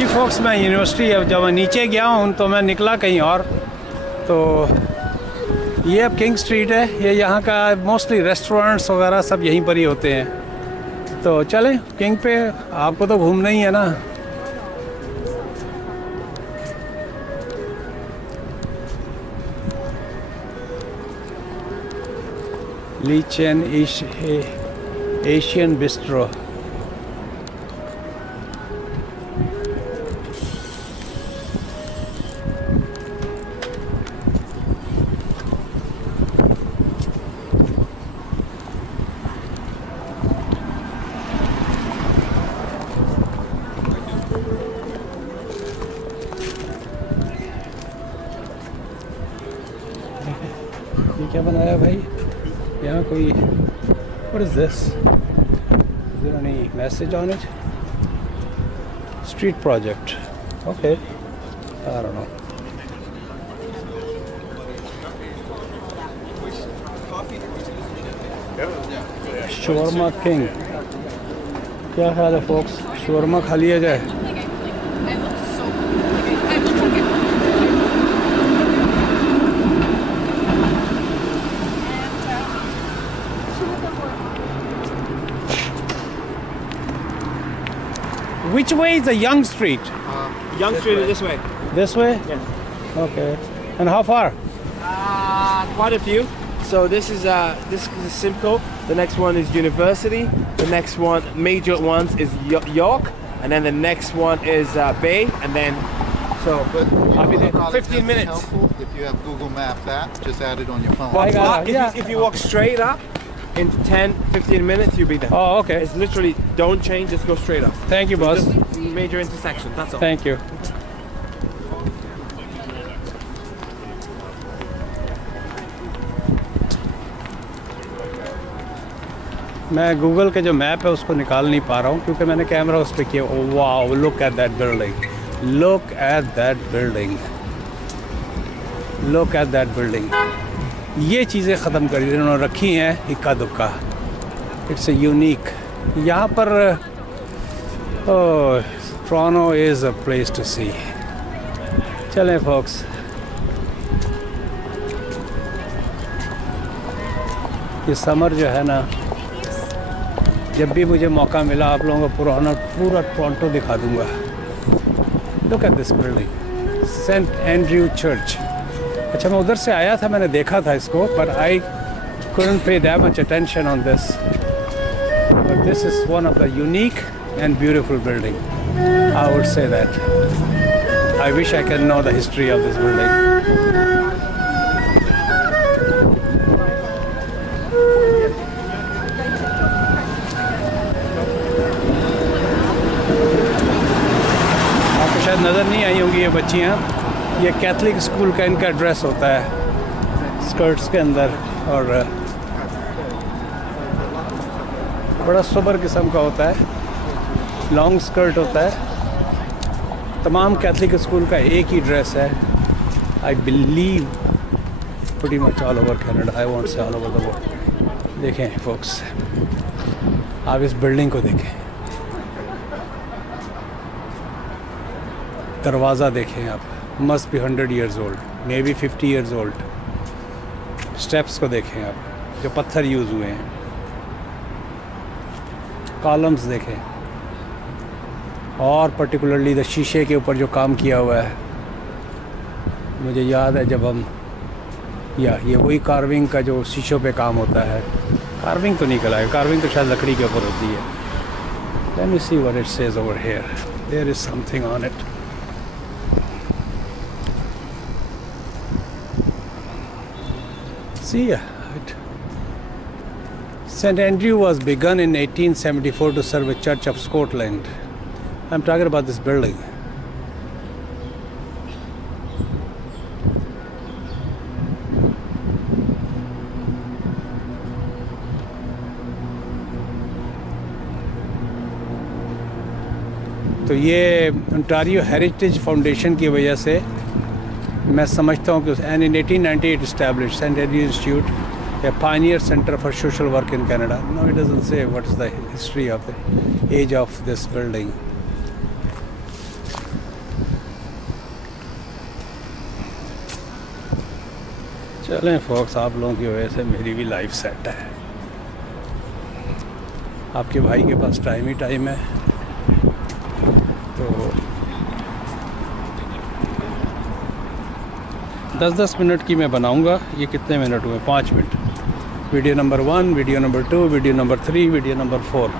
जी focus, मैं university जब मैं नीचे गया हूँ तो मैं निकला कहीं और, तो ये अब किंग स्ट्रीट है। ये यहाँ का मोस्टली रेस्टोरेंट्स वगैरह सब यहीं पर ही होते हैं। तो चलें किंग पे, आपको तो घूमना ही है ना। ली चेन एशियन बिस्ट्रो। ये क्या बनाया भाई यहाँ? कोई what is this? Is there any message on it? Street project. Okay. I don't know. Shawarma King. क्या ख्याल है फोक्स, shawarma खा लिया जाए? Which way is the Young Street? Young Street is this way. This way? Yes. Okay. And how far? Quite a few. So this is Simcoe. The next one is University. The next one, major ones, is York, and then the next one is Bay, and then I'll be there 15 minutes. Helpful if you have Google Maps app, just add it on your phone. I got it. If you walk straight up, in 10-15 minutes you'll be there. Oh, okay. It's literally, don't change, just go straight up. Thank you, boss. Just major intersection, that's all. Thank you. मैं Google के जो map है उसको निकाल नहीं पा रहा हूँ क्योंकि मैंने कैमरा उस पर किया। Oh wow, look at that building, look at that building, look at that building. ये चीज़ें ख़त्म कर दी इन्होंने, रखी हैं इक्का दुक्का। It's a unique. यहाँ पर Toronto is a place to see. चलें फोक्स, ये समर जो है ना, जब भी मुझे मौका मिला आप लोगों को पूरा टोरंटो दिखा दूंगा। Look at this building, Saint Andrew church. अच्छा, मैं उधर से आया था, मैंने देखा था इसको, but I couldn't pay that much attention on this. But this is one of the unique and beautiful building. I would say that. I wish I can know the history of this building. आपको शायद नज़र नहीं आई होंगी ये बच्चियाँ। ये Catholic school का इनका ड्रेस होता है, स्कर्ट्स के अंदर, और बड़ा सोबर किस्म का होता है, लॉन्ग स्कर्ट होता है। तमाम कैथलिक स्कूल का एक ही ड्रेस है। I believe pretty much all over Canada, I want से ऑल ओवर द वर्ल्ड। देखें फोक्स, आप इस बिल्डिंग को देखें, दरवाज़ा देखें आप, must be 100 years old, may be 50 years old। Steps को देखें आप, जो पत्थर यूज़ हुए हैं, कॉलम्स देखें, और पर्टिकुलरली द शीशे के ऊपर जो काम किया हुआ है। मुझे याद है जब हम, ये वही कार्विंग का जो शीशों पे काम होता है। कार्विंग तो नहीं कहलाएगा, कार्विंग तो शायद लकड़ी के ऊपर होती है। Let me see what it says over here, there is something on it. See, St. Andrew was begun in 1874 to serve a Church of Scotland. I'm talking about this building. तो ये Ontario heritage foundation की वजह से मैं समझता हूँ कि and in 1898 established St. Andrew Institute, a pioneer center for social work in Canada. No, it doesn't say what is the history of the age of this building. चलें focus, आप लोगों की वजह से मेरी भी लाइफ सेट है। आपके भाई के पास टाइम ही टाइम है, तो 10-10 मिनट की मैं बनाऊंगा। ये कितने मिनट हुए? 5 minute. Video number 1, video number 2, video number 3, video number 4।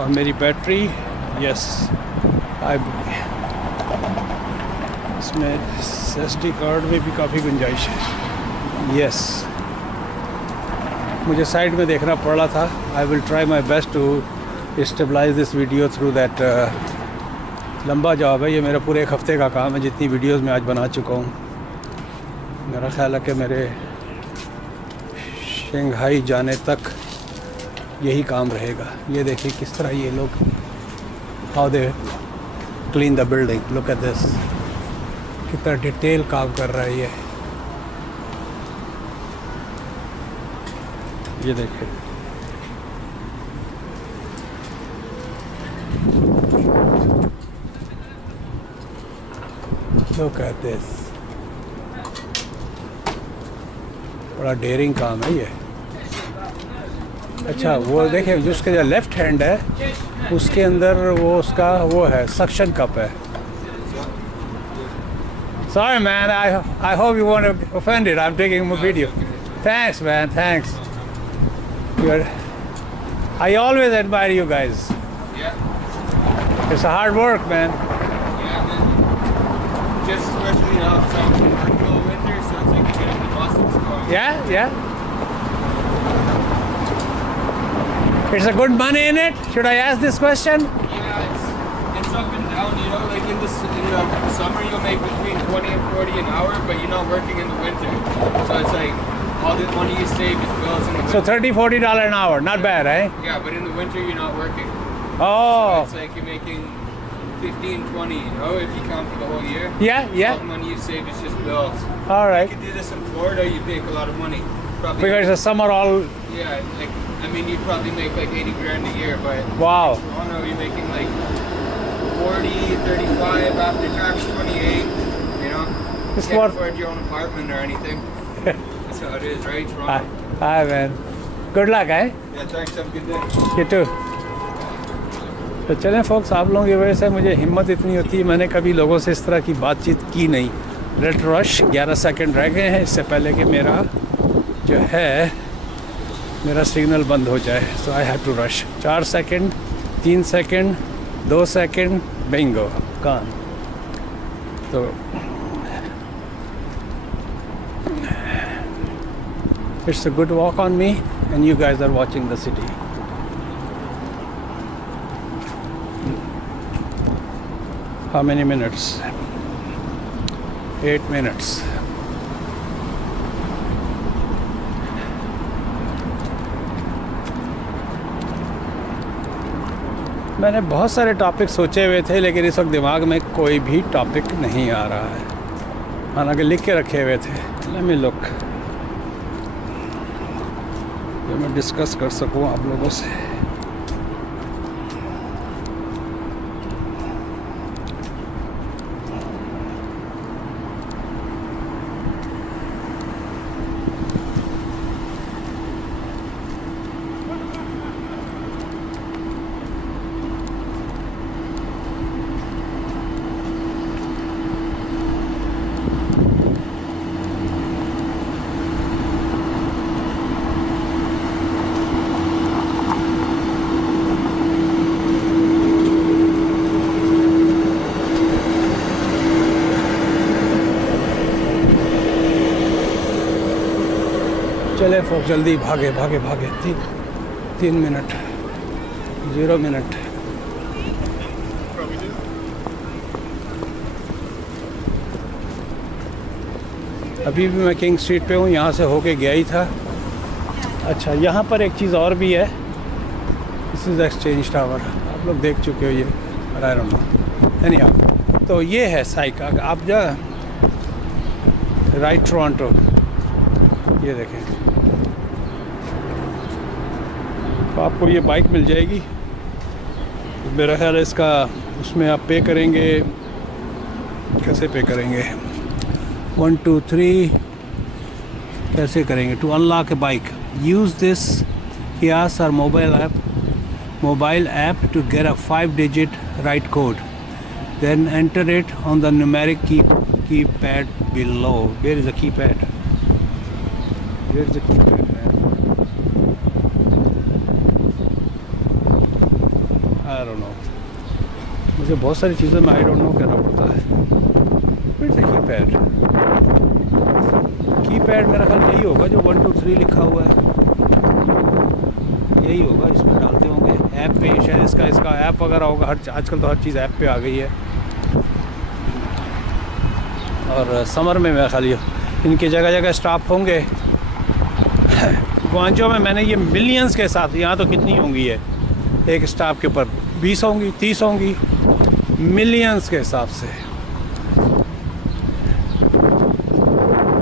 और मेरी बैटरी, यस, इसमें SD कार्ड में भी काफ़ी गुंजाइश है। यस, मुझे साइड में देखना पड़ रहा था। I will try my best to stabilise this video through that. लंबा जॉब है ये, मेरा पूरे एक हफ़्ते का काम है, जितनी वीडियोस मैं आज बना चुका हूँ। मेरा ख्याल है कि मेरे शंघाई जाने तक यही काम रहेगा। ये देखिए किस तरह ये लोग, how they clean the building, look at this, कितना डिटेल काम कर रहा है ये देखिए। लुक एट दिस, बड़ा डेयरिंग काम है ये। अच्छा, वो देखिए जो उसके जो लेफ्ट हैंड है उसके अंदर वो उसका वो है, सक्शन कप है। Sorry man, I hope you won't be offended. I'm taking a video. Thanks man, thanks. I always admire you guys. Yeah. It's a hard work, man. Yeah, man. Just especially now, it's like middle of winter, so it's like getting the buses going. Yeah, yeah. It's a good money in it. Should I ask this question? Yeah, it's up and down, you know, like in the summer you'll make between 20 and 40 an hour, but you're not working in the winter. So it's like all the money you save is bills in the winter. So $30-40 an hour, not bad, eh? Yeah, but in the winter you're not working. Oh. So it's like you're making 15-20, you know, if you count for the whole year. Yeah, yeah. All the money you save is just bills. All right. You could do this in Florida, you make a lot of money. Probably. Because the summer all. Yeah, like I mean, you probably make like 80 grand a year, but Wow. in Toronto you're making like 40, 35 after tax, 28. You know, you It's can't what. afford your own apartment or anything. That's how it is, right? Hi, Toronto. hi, man. Good luck, eh? Yeah, thanks. Have a good day. You too. तो चलें focus, आप लोगों की वजह से मुझे हिम्मत इतनी होती है। मैंने कभी लोगों से इस तरह की बातचीत की नहीं। रेड रश 11 सेकंड रह गए हैं इससे पहले कि मेरा जो है मेरा सिग्नल बंद हो जाए। So I have to rush. 4 second, 3 second, 2 second, bingo कान। तो it's a good walk on me and you guys are watching the city. How many minutes? 8 minutes. मैंने बहुत सारे टॉपिक सोचे हुए थे, लेकिन इस वक्त दिमाग में कोई भी टॉपिक नहीं आ रहा है, हालांकि लिख के रखे हुए थे। Let me look, जो मैं डिस्कस कर सकूं आप लोगों से। चले फोक, जल्दी भागे भागे भागे। 3 मिनट, 0 मिनट। अभी भी मैं किंग स्ट्रीट पे हूँ, यहाँ से होके गया ही था। अच्छा, यहाँ पर एक चीज़ और भी है। दिस इज़ एक्सचेंज टावर, आप लोग देख चुके हो ये, आई डोंट नो। एनीहाउ, तो ये है साइका, आप जा राइट टोरंटो, ये देखें। तो आपको ये बाइक मिल जाएगी। मेरा ख्याल है इसका उसमें आप पे करेंगे, कैसे पे करेंगे? 1 2 3 कैसे करेंगे? To unlock a bike, use this kiosk और mobile app to get a 5-digit ride code, then enter it on the numeric keypad below. Where is the keypad? Where is the keypad, man? I don't know. मुझे बहुत सारी चीज़ों में I don't know कहना पड़ता है. Where is the keypad? Keypad मेरा ख्याल यही होगा जो 1 2 3 लिखा हुआ है, यही होगा. इसमें डालते होंगे ऐप पे, शायद इसका ऐप वगैरह होगा. आजकल तो हर चीज़ ऐप पे आ गई है. और समर में मेरा ख्याल इनके जगह जगह स्टाफ होंगे. ग्वांजो में मैंने ये मिलियंस के साथ, यहाँ तो कितनी होंगी है एक स्टाफ के ऊपर, 20 होंगी 30 होंगी, मिलियंस के हिसाब से.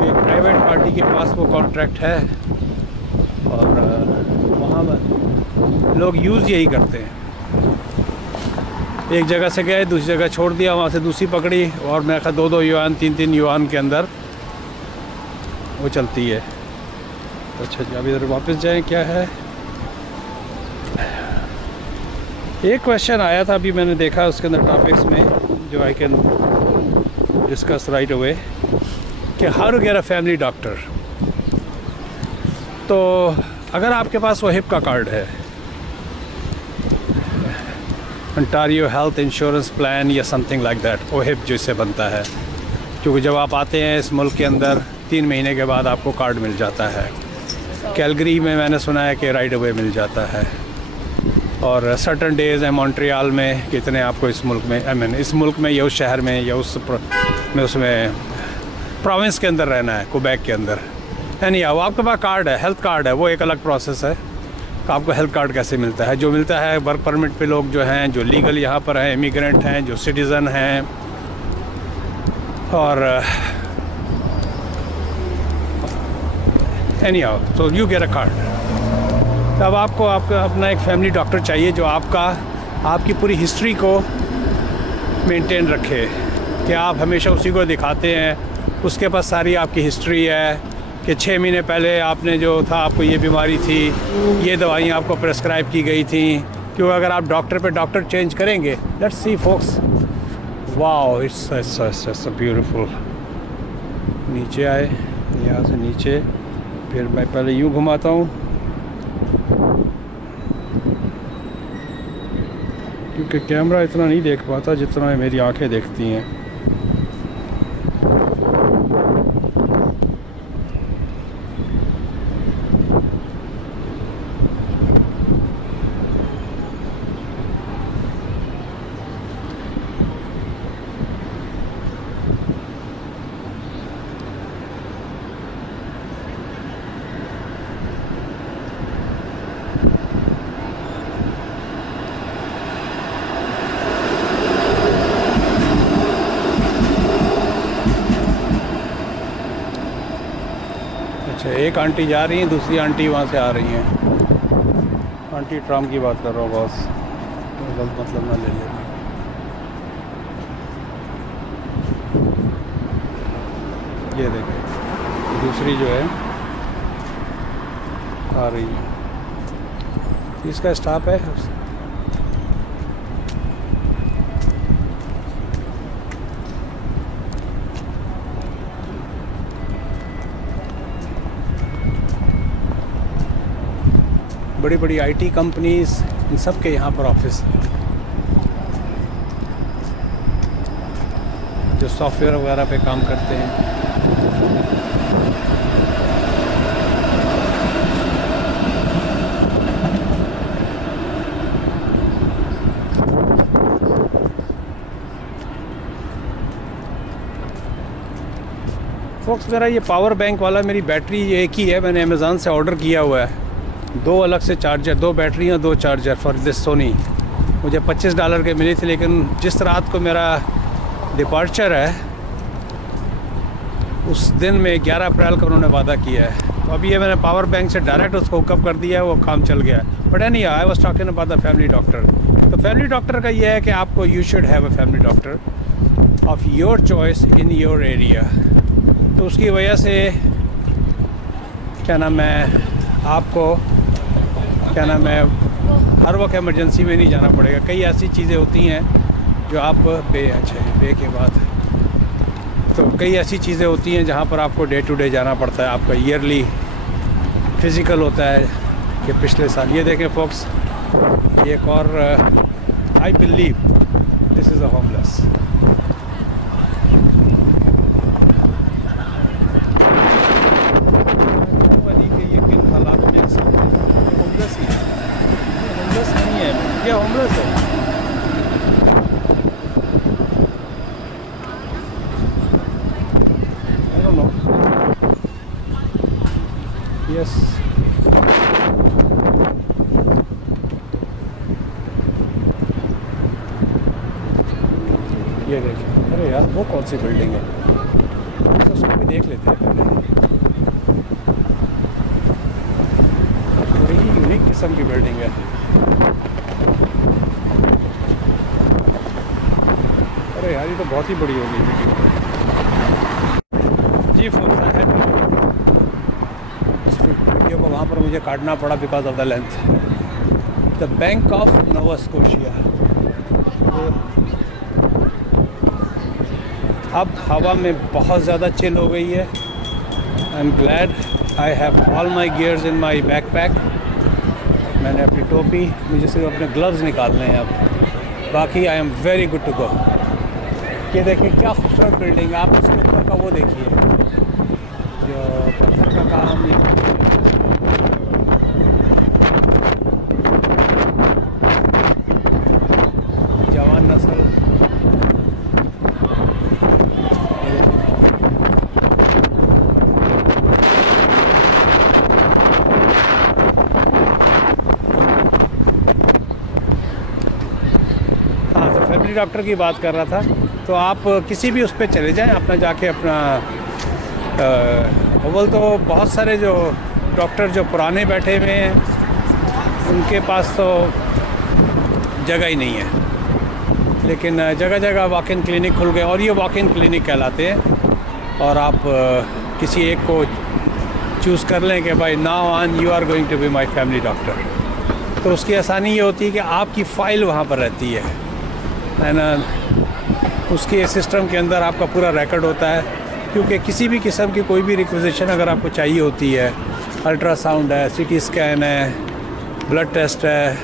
एक प्राइवेट पार्टी के पास वो कॉन्ट्रैक्ट है और वहाँ लोग यूज़ यही करते हैं. एक जगह से गए, दूसरी जगह छोड़ दिया, वहाँ से दूसरी पकड़ी, और मेरे ख्याल 2-2 युआन 3-3 युआन के अंदर वो चलती है. अच्छा जी, अभी इधर वापस जाएं. क्या है, एक क्वेश्चन आया था अभी मैंने देखा उसके अंदर टॉपिक्स में जो I can discuss right away, कि how to get a family doctor. तो अगर आपके पास वो हिप का कार्ड है, अंटारियो हेल्थ इंश्योरेंस प्लान या समथिंग लाइक दैट, ओहिप जिससे बनता है, क्योंकि जब आप आते हैं इस मुल्क के अंदर 3 महीने के बाद आपको कार्ड मिल जाता है. कैलगरी में मैंने सुना है कि राइट अवे मिल जाता है, और सर्टन डेज़ हैं मॉन्ट्रियल में कितने आपको इस मुल्क में, आई मीन इस मुल्क में या उस शहर में या उसमें प्रोविंस के अंदर रहना है, क्वेबेक के अंदर. यानी वो आपके पास कार्ड है, हेल्थ कार्ड है, वो एक अलग प्रोसेस है. आपको हेल्थ कार्ड कैसे मिलता है? जो मिलता है वर्क परमिट पे लोग जो हैं, जो लीगल यहाँ पर हैं, इमिग्रेंट हैं, जो सिटीज़न हैं, और एनी हाउ, तो यू गेट अ कार्ड. तब आपको आपका अपना एक फैमिली डॉक्टर चाहिए जो आपकी पूरी हिस्ट्री को मेंटेन रखे, कि आप हमेशा उसी को दिखाते हैं. उसके पास सारी आपकी हिस्ट्री है कि 6 महीने पहले आपने जो था, आपको ये बीमारी थी, ये दवाइयाँ आपको प्रेस्क्राइब की गई थी. क्योंकि अगर आप डॉक्टर पे डॉक्टर चेंज करेंगे, let's see folks, wow it's beautiful. नीचे आए, यहाँ से नीचे, फिर मैं पहले यूँ घुमाता हूँ क्योंकि कैमरा इतना नहीं देख पाता जितना मेरी आंखें देखती हैं. एक आंटी जा रही हैं, दूसरी आंटी वहाँ से आ रही हैं. आंटी ट्राम की बात कर रहा हूँ बॉस, गलत मतलब ना ले लेना. ये देखें, दूसरी जो है आ रही है, इसका स्टॉप है. बड़ी बड़ी आईटी कंपनीज, इन सब के यहाँ पर ऑफिस, जो सॉफ्टवेयर वगैरह पे काम करते हैं. फोक्स, मेरा ये पावर बैंक वाला, मेरी बैटरी एक ही है, मैंने अमेज़ॉन से ऑर्डर किया हुआ है. 2 अलग से चार्जर, 2 बैटरियाँ, 2 चार्जर फॉर दिस सोनी. मुझे $25 के मिली थी, लेकिन जिस रात को मेरा डिपार्चर है उस दिन में 11 अप्रैल को उन्होंने वादा किया है. तो अभी ये मैंने पावर बैंक से डायरेक्ट उसको हुकअप कर दिया है, वो काम चल गया है. But any I was talking about the family doctor. तो फैमिली डॉक्टर का ये है कि आपको you should have a family doctor of your choice in your area. तो उसकी वजह से क्या नाम है, आपको क्या नाम है, हर वक्त इमरजेंसी में नहीं जाना पड़ेगा। कई ऐसी चीज़ें होती हैं जो आप बे के बाद तो कई ऐसी चीज़ें होती हैं जहाँ पर आपको डे टू डे जाना पड़ता है। आपका ईयरली फिज़िकल होता है कि पिछले साल। ये देखें फोक्स, एक और I believe this is a homeless. ये किन हालात में होमलेस ही है, होमलेस नहीं है, ये होमलेस है। Yes. ये देखिए, अरे यार वो कौन सी बिल्डिंग है, तो उसको भी देख लेते हैं पहले। बड़ी ही यूनिक किस्म की बिल्डिंग है। अरे यार ये तो बहुत ही बड़ी हो गई बिल्डिंग। जी फोन है वीडियो को वहाँ पर मुझे काटना पड़ा because of the length. The bank of Nova Scotia. अब हवा में बहुत ज़्यादा चिल हो गई है। I am glad I have all my gears in my backpack. मैंने अपनी टोपी, मुझे सिर्फ अपने ग्लव्स निकालने हैं अब, बाकी I am very good to go. ये देखिए क्या खूबसूरत बिल्डिंग है। आप उसके ऊपर का वो देखिए जो पत्थर का काम, जवान नस्ल। हाँ, तो फैमिली डॉक्टर की बात कर रहा था। तो आप किसी भी उस पर चले जाएं, अपना जाके अपना अव्वल तो बहुत सारे जो डॉक्टर जो पुराने बैठे हुए हैं उनके पास तो जगह ही नहीं है, लेकिन जगह जगह वॉक इन क्लिनिक खुल गए और ये वॉक इन क्लिनिक कहलाते हैं। और आप किसी एक को चूज़ कर लें कि भाई now on you are going to be my family doctor. तो उसकी आसानी ये होती है कि आपकी फ़ाइल वहाँ पर रहती है ना। उसके सिस्टम के अंदर आपका पूरा रिकॉर्ड होता है, क्योंकि किसी भी किस्म की कोई भी रिक्विजिशन अगर आपको चाहिए होती है, अल्ट्रासाउंड है, सीटी स्कैन है, ब्लड टेस्ट है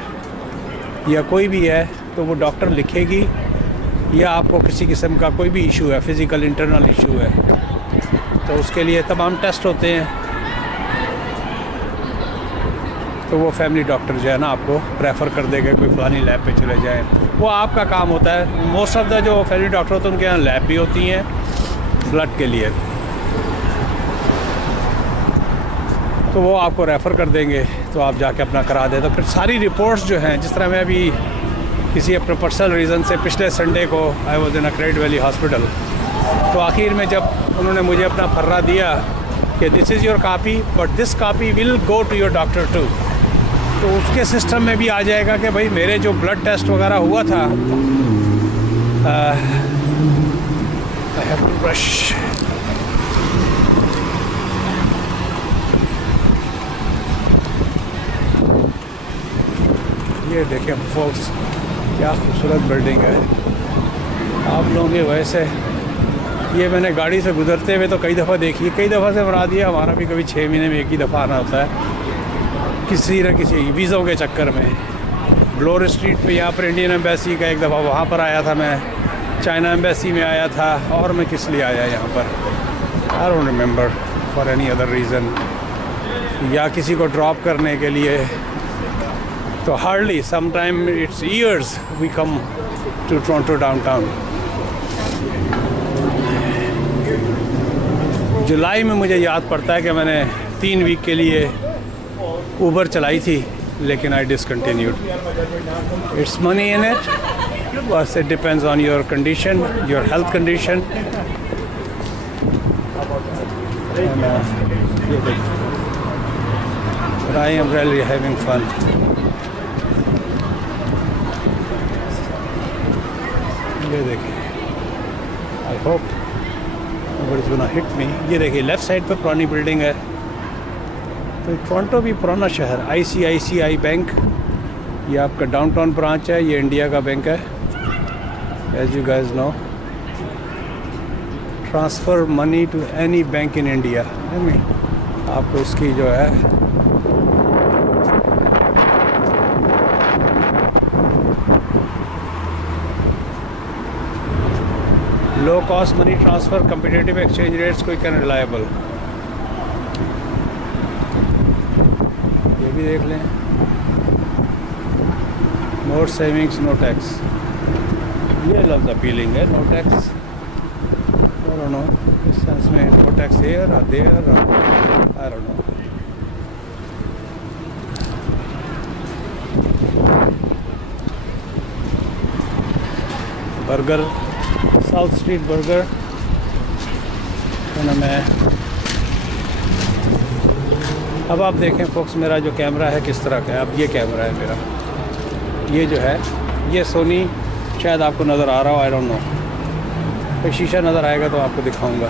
या कोई भी है, तो वो डॉक्टर लिखेगी। या आपको किसी किस्म का कोई भी इशू है, फिज़िकल इंटरनल इशू है, तो उसके लिए तमाम टेस्ट होते हैं। तो वो फैमिली डॉक्टर जो है ना आपको प्रेफर कर देगा कोई फलानी लैब पे चले जाएं। वो आपका काम होता है। मोस्ट ऑफ द जो फैमिली डॉक्टर होते हैं उनके यहाँ लैब भी होती हैं ब्लड के लिए, तो वो आपको रेफ़र कर देंगे, तो आप जाके अपना करा दें। तो फिर सारी रिपोर्ट्स जो हैं, जिस तरह मैं अभी किसी अपने पर्सनल रीज़न से पिछले संडे को I was in a credit valley hospital, तो आखिर में जब उन्होंने मुझे अपना फर्रा दिया कि this is your copy but this copy will go to your doctor too, तो उसके सिस्टम में भी आ जाएगा कि भाई मेरे जो ब्लड टेस्ट वगैरह हुआ था, आई हैव टू ब्रश। ये देखें फोक्स, क्या खूबसूरत बिल्डिंग है। आप लोगों की वजह से ये मैंने गाड़ी से गुजरते हुए तो कई दफ़ा देखी है। कई दफ़ा से मरा दिया, हमारा भी कभी 6 महीने में एक ही दफ़ा आना होता है किसी न किसी वीज़ों के चक्कर में। ब्लोर स्ट्रीट पे यहाँ पर इंडियन एम्बेसी का एक दफ़ा वहाँ पर आया था मैं, चाइना एम्बेसी में आया था, और मैं किस लिए आया यहाँ पर I don't remember for any other reason, या किसी को ड्रॉप करने के लिए। तो hardly sometime it's years we come to Toronto downtown. जुलाई में मुझे याद पड़ता है कि मैंने 3 वीक के लिए ऊबर चलाई थी, लेकिन I discontinued. It's money in it, बस it depends on your condition, your health condition. I am really having fun. ये देखिए, I hope nobody is gonna hit me. ये देखिए लेफ़्ट साइड पे पुरानी बिल्डिंग है, तो टोरंटो भी पुराना शहर। ICICI बैंक, ये आपका डाउनटाउन ब्रांच है, ये इंडिया का बैंक है, as you guys know. Transfer money to any bank in India, आपको इसकी जो है low cost money transfer, competitive exchange rates, quick and reliable. ये भी देख लें। मोर सेविंग्स नो टैक्स, ये लफ्ज़ अपीलिंग है, no tax. I don't know, किस सेंस में no tax here or there or I don't know। Burger, South Street burger है मैं। अब आप देखें फोक्स, मेरा जो कैमरा है किस तरह का है। अब ये कैमरा है मेरा, ये जो है ये सोनी, शायद आपको नज़र आ रहा हो, आई डोंट नो। कोई शीशा नज़र आएगा तो आपको दिखाऊंगा।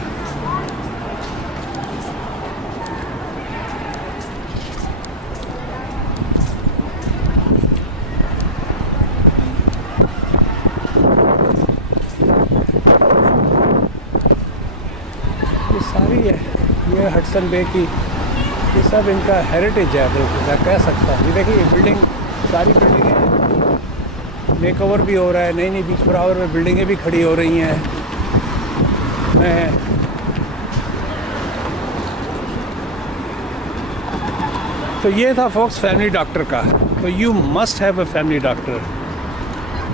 ये सारी है, ये हडसन बे की, ये सब इनका हेरिटेज है, बिल्कुल मैं कह सकता हूँ। ये देखिए, ये बिल्डिंग, सारी बिल्डिंगें मेकओवर भी हो रहा है, नई नई बीच बराबर में बिल्डिंगें भी खड़ी हो रही हैं। तो ये था फोक्स फैमिली डॉक्टर का। तो you must have a family doctor.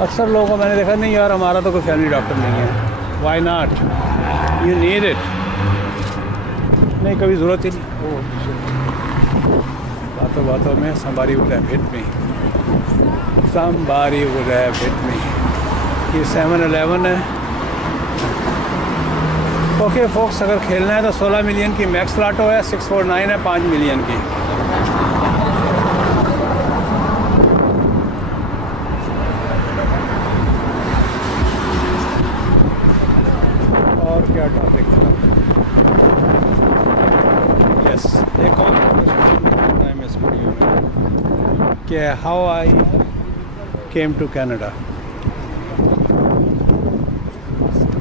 अक्सर लोगों को मैंने देखा, नहीं यार हमारा तो कोई फैमिली डॉक्टर नहीं है। Why not, you need it. नहीं, कभी ज़रूरत ही नहीं। बातों बातों में somebody would have hit me, somebody would have hit me। ये 7-Eleven है। ओके फोक्स, अगर खेलना है तो 16 मिलियन की मैक्स लाटो है, 649 है 5 मिलियन की। और क्या टॉपिक था? यस, एक और टाइम इस वीडियो में कि how I came to Canada.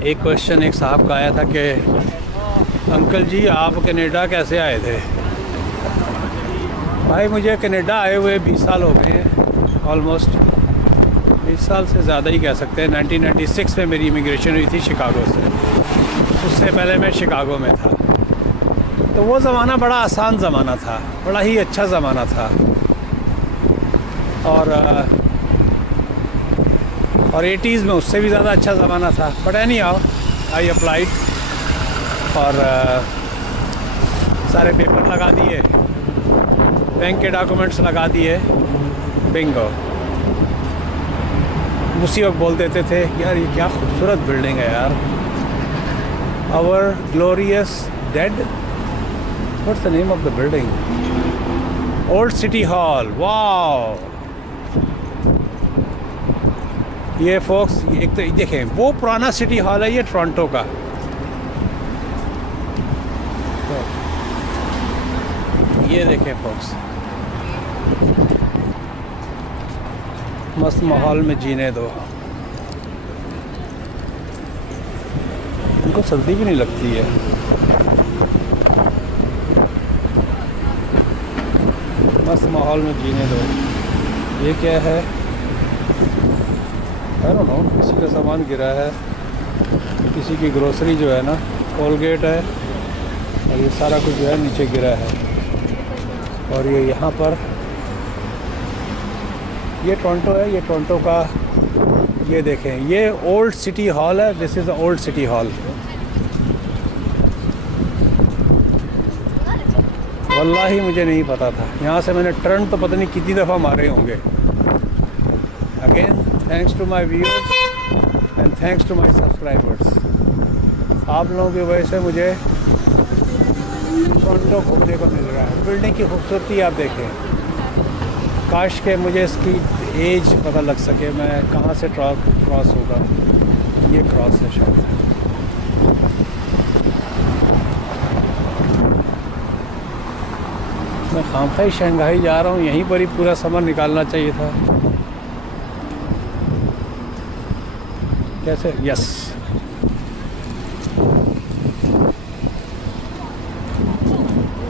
एक क्वेश्चन एक साहब का आया था कि अंकल जी आप कनाडा कैसे आए थे? भाई मुझे कनाडा आए हुए 20 साल हो गए हैं, ऑलमोस्ट 20 साल से ज़्यादा ही कह सकते हैं। 1996 में मेरी इमिग्रेशन हुई थी शिकागो से, उससे पहले मैं शिकागो में था। तो वो ज़माना बड़ा आसान ज़माना था, बड़ा ही अच्छा ज़माना था। और 80s में उससे भी ज़्यादा अच्छा ज़माना था। But any how I applied और सारे पेपर लगा दिए, बैंक के डॉक्यूमेंट्स लगा दिए, बिंगो। उसी वक्त बोल देते थे यार ये क्या खूबसूरत बिल्डिंग है यार, our glorious dead, what's the name of the building? Old city hall. Wow, ये फोक्स एक तो देखें, वो पुराना सिटी हॉल है, ये टोरंटो का। तो ये देखें फोक्स, मस्त माहौल में जीने दो। उनको सर्दी भी नहीं लगती है। मस्त माहौल में जीने दो। ये क्या है? आई डोंट नो, किसी का सामान गिरा है, किसी की ग्रोसरी जो है ना, कोलगेट है, और ये सारा कुछ जो है नीचे गिरा है। और ये यहाँ पर ये टोरंटो है, ये टोरंटो का, ये देखें, ये ओल्ड सिटी हॉल है। This is the old city hall. वल्लाही मुझे नहीं पता था। यहाँ से मैंने टर्न तो पता नहीं कितनी दफ़ा मारे होंगे। Again thanks to my viewers and thanks to my subscribers. आप लोगों की वजह से मुझे टोरंटो घूमने को मिल रहा है। बिल्डिंग की खूबसूरती आप देखें। काश के मुझे इसकी एज पता लग सके, मैं कहाँ से क्रॉस होगा। ये क्रॉस है शायद। मैं खामखाई शंघाई जा रहा हूँ, यहीं पर ही पूरा समर निकालना चाहिए था। कैसे? यस।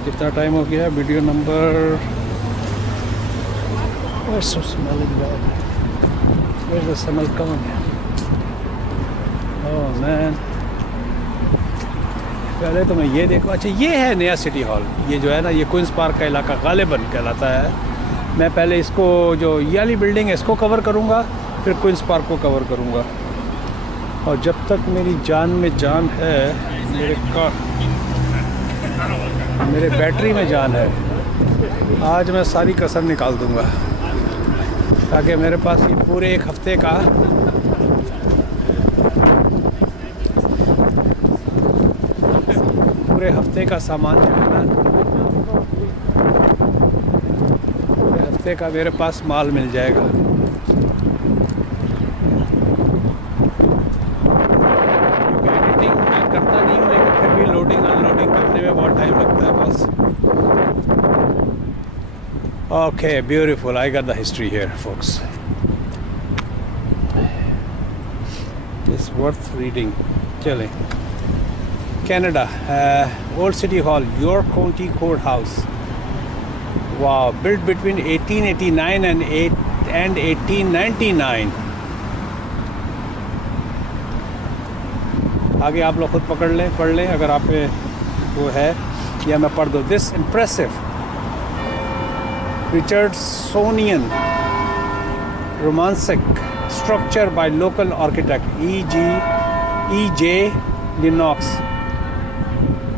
कितना टाइम हो गया? Video number Where's the smelling bad? Where's the smell coming? Oh man. पहले तो मैं ये देखूँ। अच्छा, ये है नया सिटी हॉल। ये जो है ना, ये क्वींस पार्क का इलाका गालिबन कहलाता है। मैं पहले इसको, जो ये वाली बिल्डिंग है, इसको कवर करूँगा, फिर क्वींस पार्क को कवर करूँगा। और जब तक मेरी जान में जान है, मेरे बैटरी में जान है, आज मैं सारी कसर निकाल दूँगा, ताकि मेरे पास ये पूरे एक हफ्ते का सामान जो है ना, पूरे हफ्ते का मेरे पास माल मिल जाएगा। एडिटिंग मैं करता नहीं हूँ, लेकिन फिर भी लोडिंग अनलोडिंग करने में बहुत टाइम लगता है बस। Okay, beautiful. I got the history here, folks. It's worth reading. Chile, Canada, Old City Hall, York County Courthouse. Wow, built between 1889 and 1899. आगे आप लोग खुद पढ़ लें अगर आप पे वो है, या मैं पढ़ दूँ। This impressive Richardsonian romantic structure by local architect E.J. Lennox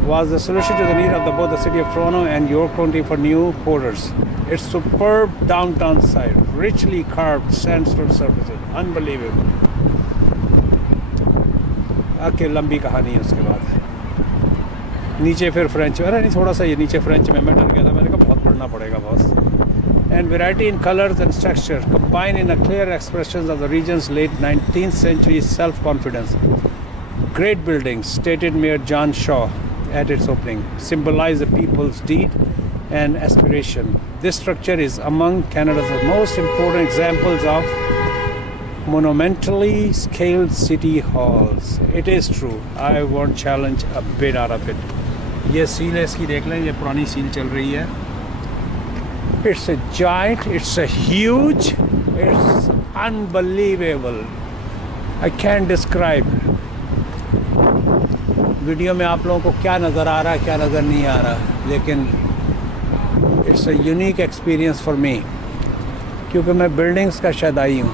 was the solution to the need of both the city of Toronto and York County for new quarters. Its superb downtown site, richly carved sandstone surfaces, unbelievable. आके लंबी कहानी है उसके बाद। नीचे फिर French, अरे नहीं, थोड़ा सा ये नीचे फ्रेंच में मैं डर गया था, मैंने कहा बहुत पढ़ना पड़ेगा boss. And variety in colors and texture combined in a clear expressions of the region's late 19th century self-confidence. Great buildings, stated Mayor John Shaw at its opening, symbolize the people's deed and aspiration. This structure is among Canada's most important examples of monumentally scaled city halls. It is true. I won't challenge a bit out of it. ये seal है इसकी, देख लें, ये पुरानी seal चल रही है। It's a giant, it's a huge, it's unbelievable. I can't describe. Video में आप लोगों को क्या नज़र आ रहा है, क्या नज़र नहीं आ रहा, लेकिन it's a unique experience for me, क्योंकि मैं बिल्डिंग्स का शदाई हूँ।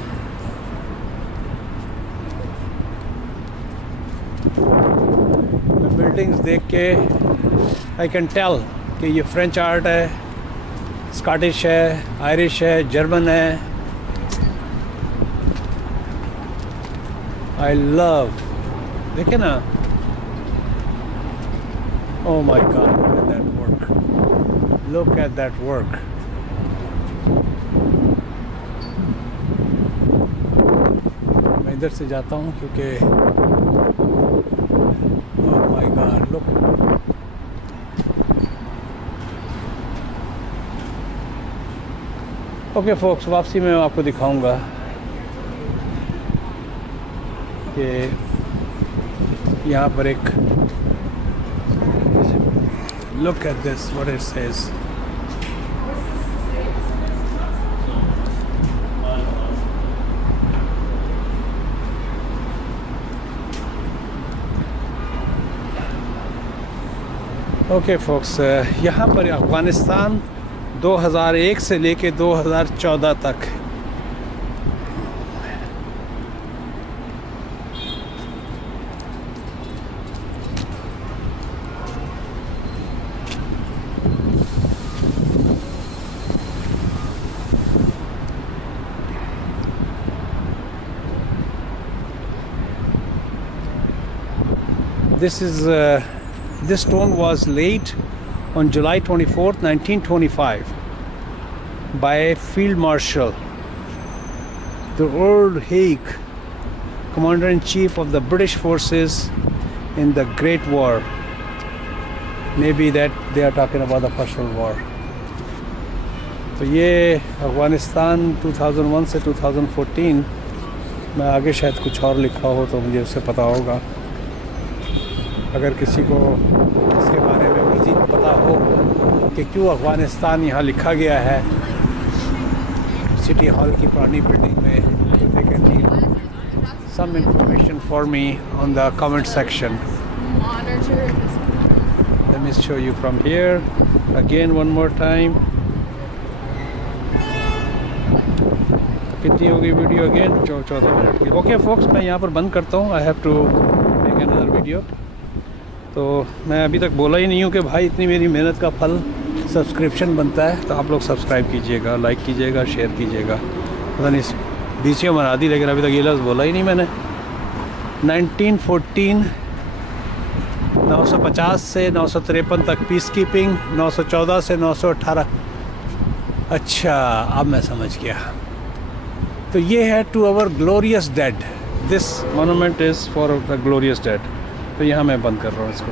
मैं बिल्डिंग्स देख के I can tell कि ये फ्रेंच आर्ट है, स्कॉटिश है, आयरिश है, जर्मन है। I love, देखिए ना, oh my God, look at that work, look at that work. मैं इधर से जाता हूँ क्योंकि oh my God, look. Okay folks, वापसी में आपको दिखाऊंगा कि यहाँ पर एक, look at this, what it says. Okay folks, यहाँ पर अफ़गानिस्तान 2001 से लेके 2014 तक this stone was laid on July 24th, 1925 by Field Marshal Earl Haig, Commander-in-Chief of the British forces in the Great War. Maybe that they are talking about the First World War. तो ये अफ़गानिस्तान 2001 से 2014, मैं आगे शायद कुछ और लिखा हो तो मुझे उससे पता होगा। अगर किसी को इसके बारे में मज़ीद पता हो कि क्यों अफ़गानिस्तान यहाँ लिखा गया है सिटी हॉल की पुरानी बिल्डिंग में, तो they can leave some information for me on the comment section. Let me show you from here again one more time. कितनी होगी वीडियो अगेन? 14 मिनट की। ओके फोक्स, मैं यहाँ पर बंद करता हूँ। I have to make another video. तो मैं अभी तक बोला ही नहीं हूँ कि भाई इतनी मेरी मेहनत का फल सब्सक्रिप्शन बनता है, तो आप लोग सब्सक्राइब कीजिएगा, लाइक कीजिएगा, शेयर कीजिएगा। पता नहीं बीच में बना दी, लेकिन अभी तक ये लफ्ज़ बोला ही नहीं मैंने। 1914 950 से 953 तक पीस कीपिंग, 914 से 918। अच्छा, अब मैं समझ गया। तो ये है to our glorious dead, this monument is for the glorious dead. तो यहाँ मैं बंद कर रहा हूँ इसको।